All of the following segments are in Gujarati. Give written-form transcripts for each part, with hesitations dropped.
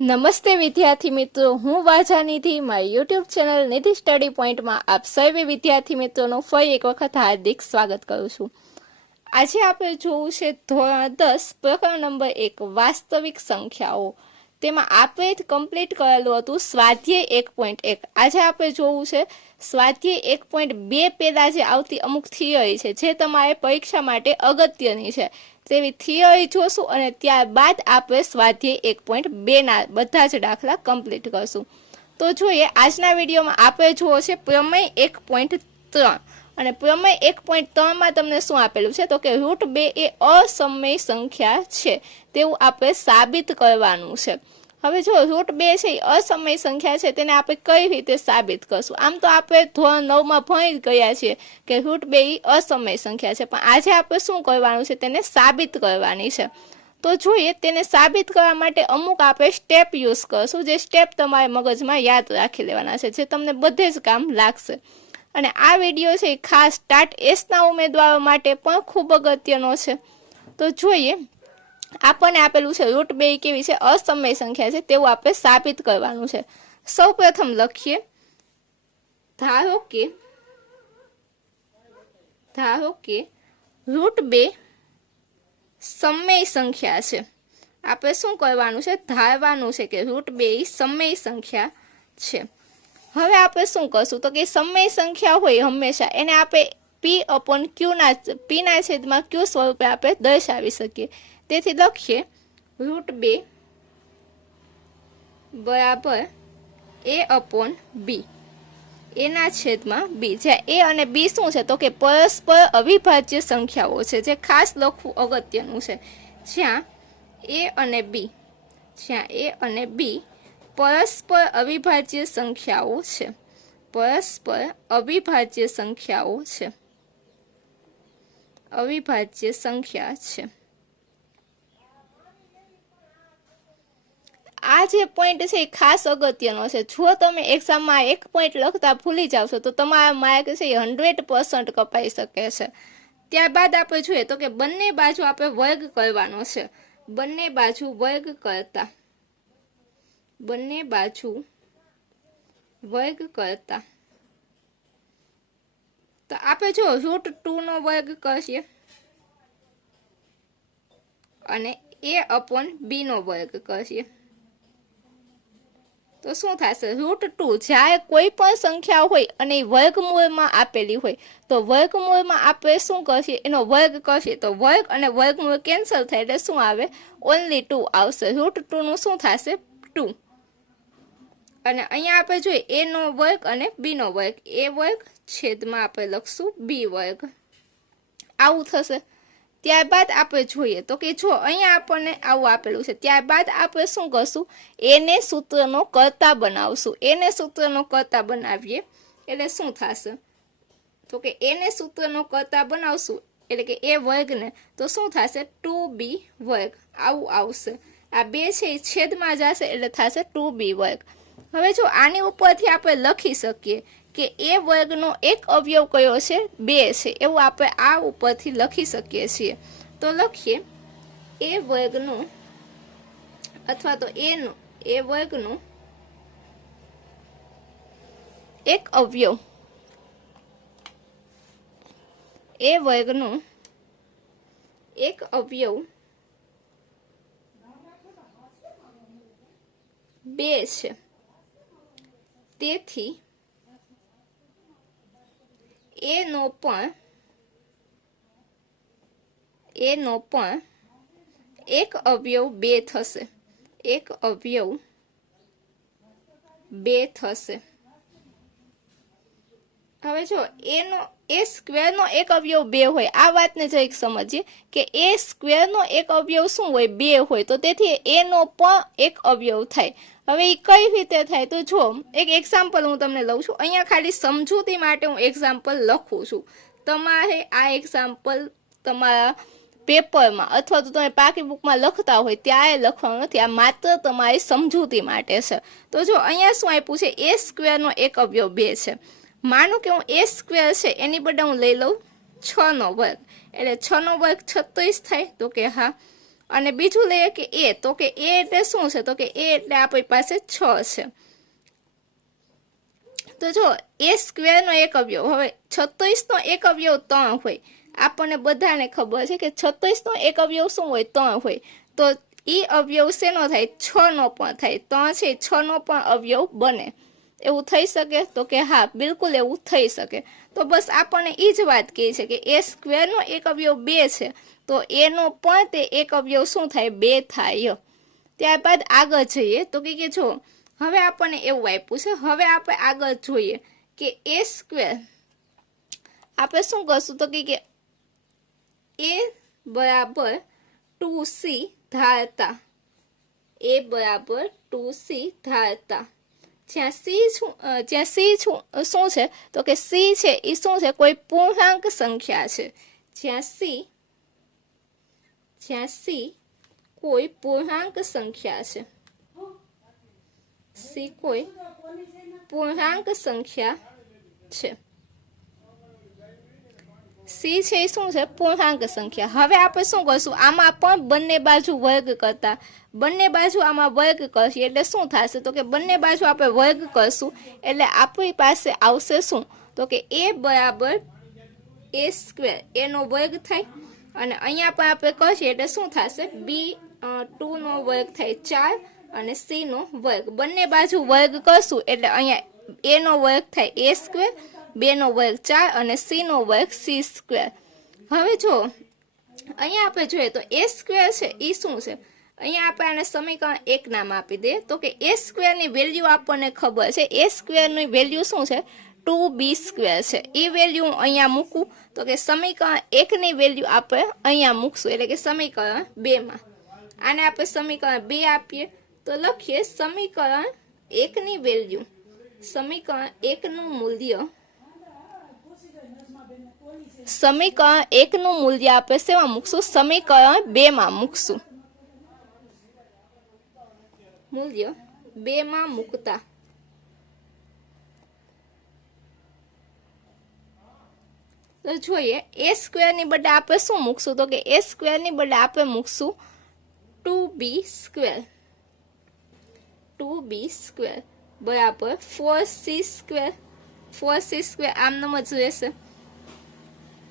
નમસ્તે વિદ્યાર્થી મિત્રો, હું વાજા નિધિ મારી યુટ્યુબ ચેનલ નિધિ સ્ટડી પોઈન્ટમાં આપ સર્વે વિદ્યાર્થી મિત્રોનું ફરી એક વખત હાર્દિક સ્વાગત કરું છું। આજે આપણે જોવું છે ધોરણ 10 પ્રકરણ નંબર 1 વાસ્તવિક સંખ્યાઓ। તેમાં આપણે કમ્પ્લીટ કરેલું હતું સ્વાધ્યાય 1.1। આજે આપણે જોવું છે સ્વાધ્યાય 1.2 પહેલા જે આવતી અમુક થિયરી છે જે તમારે પરીક્ષા માટે અગત્યની છે તેવી થિયરી જોશું અને ત્યારબાદ આપણે સ્વાધ્યાય 1.2 ના બધા જ દાખલા કમ્પ્લીટ કરશું। તો જોઈએ આજના વિડીયોમાં આપણે જોવો છે પ્રમેય 1.3 અને પ્રમેય 1.3 માં તમને શું આપેલું છે તો કે √2 એ અસમય સંખ્યા છે તેવું આપણે સાબિત કરવાનું છે। હવે જો √2 છે એ અસમય સંખ્યા છે તેને આપણે કઈ રીતે સાબિત કરશું? આમ તો આપણે ધોરણ 9 માં ભણી ગયા છીએ કે √2 એ અસમય સંખ્યા છે, પણ આજે આપણે શું કરવાનું છે તેને સાબિત કરવાની છે। તો જોઈએ તેને સાબિત કરવા માટે અમુક આપણે સ્ટેપ યુઝ કરશું જે સ્ટેપ તમારે મગજમાં યાદ રાખી લેવાના છે જે તમને બધે જ કામ લાગશે। અને આ વિડીયો છે ખાસ સ્ટાર્ટ એસના ઉમેદવારો માટે પણ ખૂબ અગત્યનો છે। તો જોઈએ આપણને આપેલું છે √2 કેવી છે અસમય સંખ્યા છે તેવું આપણે સાબિત કરવાનું છે। સૌપ્રથમ લખીએ ધારો કે √2 સમય સંખ્યા છે। આપણે શું કરવાનું છે ધારવાનું છે કે √2 એ સમય સંખ્યા છે। હવે આપણે શું કરશું તો કે સમય સંખ્યા હોય હંમેશા એને આપણે p/q ના છેદમાં q સ્વરૂપે આપણે દર્શાવી શકીએ। તેથી લખીએ √2 બરાબર a/b એના છેદમાં b, જ્યાં a અને b શું છે તો કે પરસ્પર અવિભાજ્ય સંખ્યાઓ છે જે ખાસ લખવું અગત્યનું છે। જ્યાં a અને b પરસ્પર અવિભાજ્ય સંખ્યાઓ છે, પરસ્પર અવિભાજ્ય સંખ્યા છે। આ જે પોઈન્ટ છે એ ખાસ અગત્યનો છે। જો તમે એક્ઝામમાં એક પોઈન્ટ લખતા ભૂલી જાવશો તો તમારા માર્ક છે એ 100% કપાઈ શકે છે। ત્યારબાદ આપણે જોઈએ તો કે બંને બાજુ આપણે વર્ગ કરવાનો છે। બંને બાજુ વર્ગ કરતા તો આપણે જો √2 નો વર્ગ કરીએ અને a/b નો વર્ગ કરીએ તો શું થશે √2 જ્યારે કોઈ પણ સંખ્યા હોય અને વર્ગમૂળમાં આપેલી હોય તો વર્ગમૂળમાં આપણે શું કરશે એનો વર્ગ કરશે તો વર્ગ અને વર્ગમૂળ કેન્સલ થાય એટલે શું આવે ઓન્લી 2 આવશે। √2 નું શું થશે 2 અને અહીંયા આપણે જોઈએ a નો વર્ગ અને b નો વર્ગ, a વર્ગ છેદમાં આપણે લખશું b વર્ગ આવું થશે। ત્યારબાદ આપણે જોઈએ તો કે જો અહીંયા આપણને આવું આપેલું છે ત્યારબાદ આપણે શું કરશું એને સૂત્રનો કર્તા બનાવશું। એને સૂત્રનો કર્તા બનાવીએ એટલે શું થશે તો કે એને સૂત્રનો કર્તા બનાવશું એટલે કે a વર્ગને તો શું થશે 2b વર્ગ આવું આવશે। આ બે છે એ છેદમાં જશે એટલે થશે 2b વર્ગ। હવે જો આની ઉપરથી આપણે લખી શકીએ કે a વર્ગનો એક અવયવ કયો છે 2 છે એવું આપણે આ ઉપરથી લખી શકીએ છીએ। તો લખીએ a વર્ગનો અથવા તો a વર્ગનો એક અવયવ a વર્ગનો એક અવયવ 2 છે, તેથી a નો પણ એક અવયવ 2 થશે, એક અવયવ 2 થશે। હવે જો a સ્ક્વેર નો એક અવયવ 2 હોય આ વાતને જરીક સમજીએ કે a સ્ક્વેર નો એક અવયવ શું હોય 2 હોય તો તેથી a નો પણ એક અવયવ થાય। હવે એ કઈ રીતે થાય તો જો એક એક્ઝામ્પલ હું તમને લઉં છું। અહીંયા ખાલી સમજૂતી માટે હું એક્ઝામ્પલ લખું છું, તમારે આ એક્ઝામ્પલ તમારા પેપરમાં અથવા તો તમે પાકી બુકમાં લખતા હોય ત્યારે લખવાનું નથી, આ માત્ર તમારી સમજૂતી માટે છે। તો જો અહીંયા શું આપ્યું છે a સ્ક્વેર નો એક અવયવ 2 છે। માનું કે હું a સ્ક્વેર છે એની બદલે હું લઈ લઉં 6 નો વર્ગ એટલે 6 નો વર્ગ 36 થાય તો કે હા। અને બીજું લઈએ કે એ, તો કે એ એટલે શું છે, તો કે એ એટલે આપણી પાસે 6 છે। તો જો એ સ્ક્વેર નો એક અવયવ, હવે 36 નો એક અવયવ 3 હોય, આપણને બધાને ખબર છે કે 36 નો એક અવયવ શું હોય, 3 હોય। તો ઈ અવયવ શેનો થાય, 6 નો પણ થાય। 3 છે 6 નો પણ અવયવ બને, એવું થઈ શકે, તો કે હા બિલકુલ એવું થઈ શકે। તો બસ આપણને ઈ જ વાત કહી છે કે એ સ્ક્વેર નો એક અવયવ 2 છે, તો એનો પણ તે એક અવયવ શું થાય, 2 થાય। ત્યારબાદ આગળ જઈએ તો કે જો હવે આપણને એવું આપ્યું છે, હવે આપણે આગળ જોઈએ કે એ સ્ક્વેર આપણે શું કરશું, તો કે એ બરાબર 2c ધારતા, એ બરાબર 2c ધારતા, જ્યાં c શું છે, તો કે c છે એ શું છે, કોઈ પૂર્ણાંક સંખ્યા છે। જ્યાં c કોઈ પૂર્ણાંક સંખ્યા છે, c કોઈ પૂર્ણાંક સંખ્યા છે, c છે એ શું છે, પૂર્ણાંક સંખ્યા। હવે આપણે શું કરશું, આમાં પણ બંને બાજુ વર્ગ કરતા, બંને બાજુ આમાં વર્ગ કરશું એટલે શું થશે, તો કે બંને બાજુ આપણે વર્ગ કરશું એટલે આપણી પાસે આવશે શું, તો કે એ બરાબર એ સ્ક્વેર, એનો વર્ગ થાય, અને અહીંયા પણ આપણે કરશું એટલે શું થશે, બી 2 નો વર્ગ થાય 4 અને c નો વર્ગ, બંને બાજુ વર્ગ કરશું એટલે અહીંયા એ નો વર્ગ થાય એ સ્ક્વેર, 2 નો વર્ગ 4 અને c નો વર્ગ c સ્ક્વેર। હવે જો અહીંયા આપણે જોઈએ તો એ સ્ક્વેર છે એ શું છે, અહીંયા આપણે આને સમીકરણ 1 નામ આપી દઈએ, તો કે એ સ્ક્વેર ની વેલ્યુ આપણને ખબર છે, એ સ્ક્વેર ની વેલ્યુ શું છે, 2b સ્ક્વેર છે। એ વેલ્યુ હું અહીંયા મૂકું, તો કે સમીકરણ 1 ની વેલ્યુ આપણે અહીંયા મૂકશું, એટલે કે સમીકરણ 2 માં, આને આપણે સમીકરણ 2 આપીએ તો લખીએ સમીકરણ 1 ની વેલ્યુ, સમીકરણ 1 નું મૂલ્ય, સમીકરણ 1 નું મૂલ્ય આપણે શેમાં મૂકશું, સમીકરણ 2 માં મૂકશું, મૂલ્ય 2 માં મૂકતા તો જોઈએ એ સ્ક્વેર ની બદલે આપણે શું મૂકશું, તો કે એ સ્ક્વેર ની બદલે આપણે મૂકશું 2b સ્ક્વેર, 2b સ્ક્વેર બરાબર 4c સ્ક્વેર, 4c સ્ક્વેર આમનામ જ રહેશે।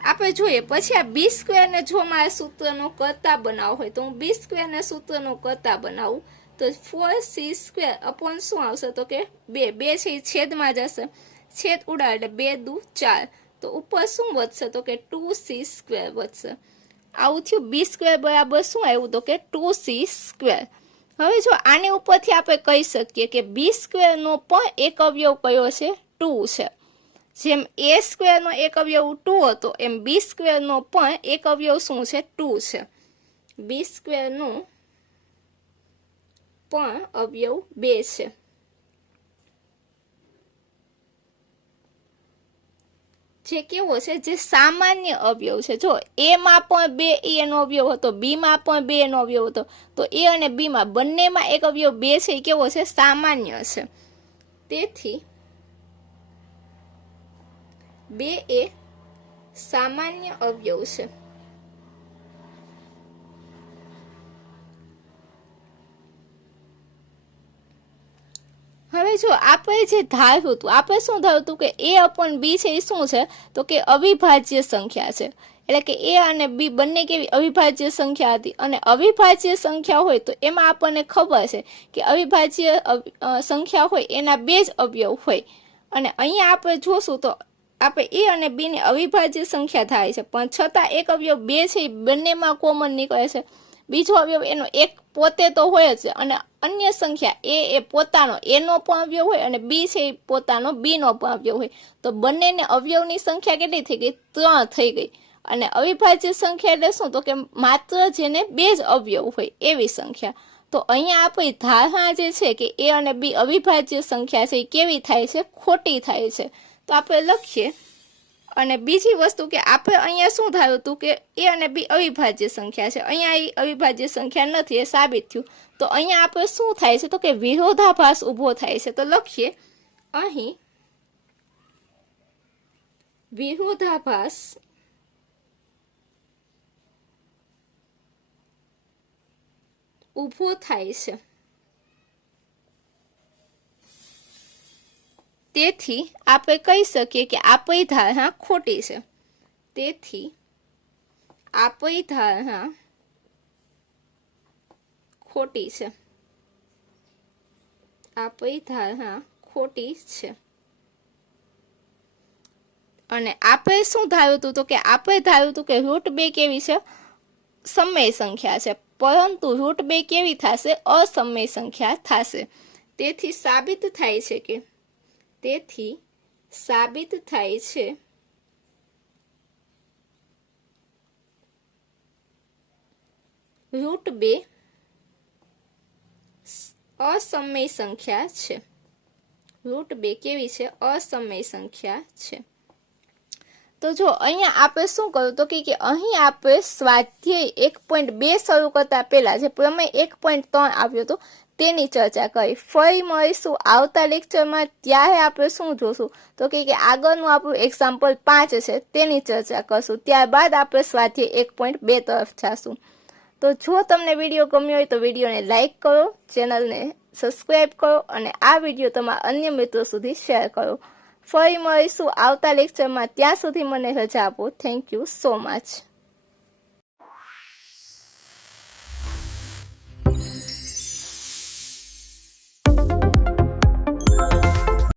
આપણે જોઈએ પછી આ બી સ્ક્વેર ને જો મારે સૂત્રનો કરતા બનાવવો હોય તો હું બી સ્ક્વેર ને સૂત્રનો કરતા બનાવું તો 4c સ્ક્વેર અપોન શું આવશે, તો કે 2 છે એ છેદમાં જશે, છેદ ઉડાડ એટલે 2 દુ 4, તો ઉપર શું વધશે, તો કે 2c સ્ક્વેર વધશે। આવું થયું, બી સ્ક્વેર બરાબર શું આવ્યું, તો કે 2c સ્ક્વેર। હવે જો આની ઉપરથી આપણે કહી શકીએ કે બી સ્ક્વેર નો પણ એક અવયવ કયો છે, 2 છે। જેમ એ સ્ક્વેર નો એક અવયવ 2 હતો એમ બી સ્ક્વેર નો પણ એક અવયવ શું છે, 2 છે। બી સ્ક્વેર નો પણ અવયવ 2 છે। જે કેવો છે, જે સામાન્ય અવયવ છે। જો એ માં પણ 2 એનો અવયવ હતો, બી માં પણ 2 એનો અવયવ હતો, તો એ અને બી માં બંનેમાં એક અવયવ 2 છે એ કેવો છે, સામાન્ય છે। તેથી 2 એ સામાન્ય અવયવ છે। હવે જો આપણે જે ધાર્યું હતું, આપણે શું ધાર્યું હતું કે એ અપોન બી છે એ શું છે, તો કે અવિભાજ્ય સંખ્યા છે। એટલે કે એ અને બી બંને કેવી અવિભાજ્ય સંખ્યા હતી, અને અવિભાજ્ય સંખ્યા હોય તો એમાં આપણને ખબર છે કે અવિભાજ્ય સંખ્યા હોય એના 2 જ અવયવ હોય, અને અહીંયા આપણે જોશું તો આપણે એ અને બી ની અવિભાજ્ય સંખ્યા થાય છે, પણ છતાં એક અવયવ 2 છે એ બંનેમાં કોમન નીકળે છે। બીજો અવયવ એનો એક પોતે તો હોય જ, અને અન્ય સંખ્યા એ પોતાનો એનો પણ અવયવ હોય અને બી છે એ પોતાનો બી નો પણ અવયવ હોય, તો બંનેને અવયવની સંખ્યા કેટલી થઈ ગઈ, 3 થઈ ગઈ। અને અવિભાજ્ય સંખ્યા એટલે શું, તો કે માત્ર જેને 2 જ અવયવ હોય એવી સંખ્યા। તો અહીંયા આપણી ધારણા જે છે કે એ અને બી અવિભાજ્ય સંખ્યા છે એ કેવી થાય છે, ખોટી થાય છે। તો આપણે લખીએ, અને બીજી વસ્તુ કે આપણે અહીંયા શું ધાર્યું હતું કે એ અને બી અવિભાજ્ય સંખ્યા છે, અહીંયા એ અવિભાજ્ય સંખ્યા નથી, એ સાબિત થયું। તો અહીંયા આપણે શું થાય છે, તો કે વિરોધાભાસ ઊભો થાય છે। તો લખીએ અહીં વિરોધાભાસ ઊભો થાય છે। તેથી આપણે કહી શકીએ કે આપણી ધારણા ખોટી છે। તેથી આપણી ધારણા ખોટી છે। આપણી ધારણા ખોટી છે। અને આપણે શું ધાર્યું હતું? તો કે આપણે ધાર્યું હતું કે √2 કેવી છે? સમય સંખ્યા છે। પરંતુ √2 કેવી થશે? અસમય સંખ્યા થશે। તેથી સાબિત થાય છે કે √2 અસમય સંખ્યા છે। √2 કેવી છે? અસમય સંખ્યા છે। તો જો અહીંયા આપણે શું કર્યું? તો કે અહીં આપણે સ્વાધ્યાય 1.2 શરૂ કરતા પહેલા જે પ્રમેય 1.3 આવ્યો હતો તેની ચર્ચા કરી। ફરી મળીશું આવતા લેક્ચરમાં, ત્યારે આપણે શું જોશું? તો કે આગળનું આપણું એક્ઝામ્પલ 5 છે તેની ચર્ચા કરશું। ત્યારબાદ આપણે સ્વાધ્યાય 1.2 તરફ જશું। તો જો તમને વિડીયો ગમ્યો હોય તો વિડીયોને લાઈક કરો, ચેનલને સબસ્ક્રાઈબ કરો અને આ વિડીયો તમારા અન્ય મિત્રો સુધી શેર કરો। ફરી મળીશું આવતા લેક્ચરમાં, ત્યાં સુધી મને રજા આપો। Thank you so much.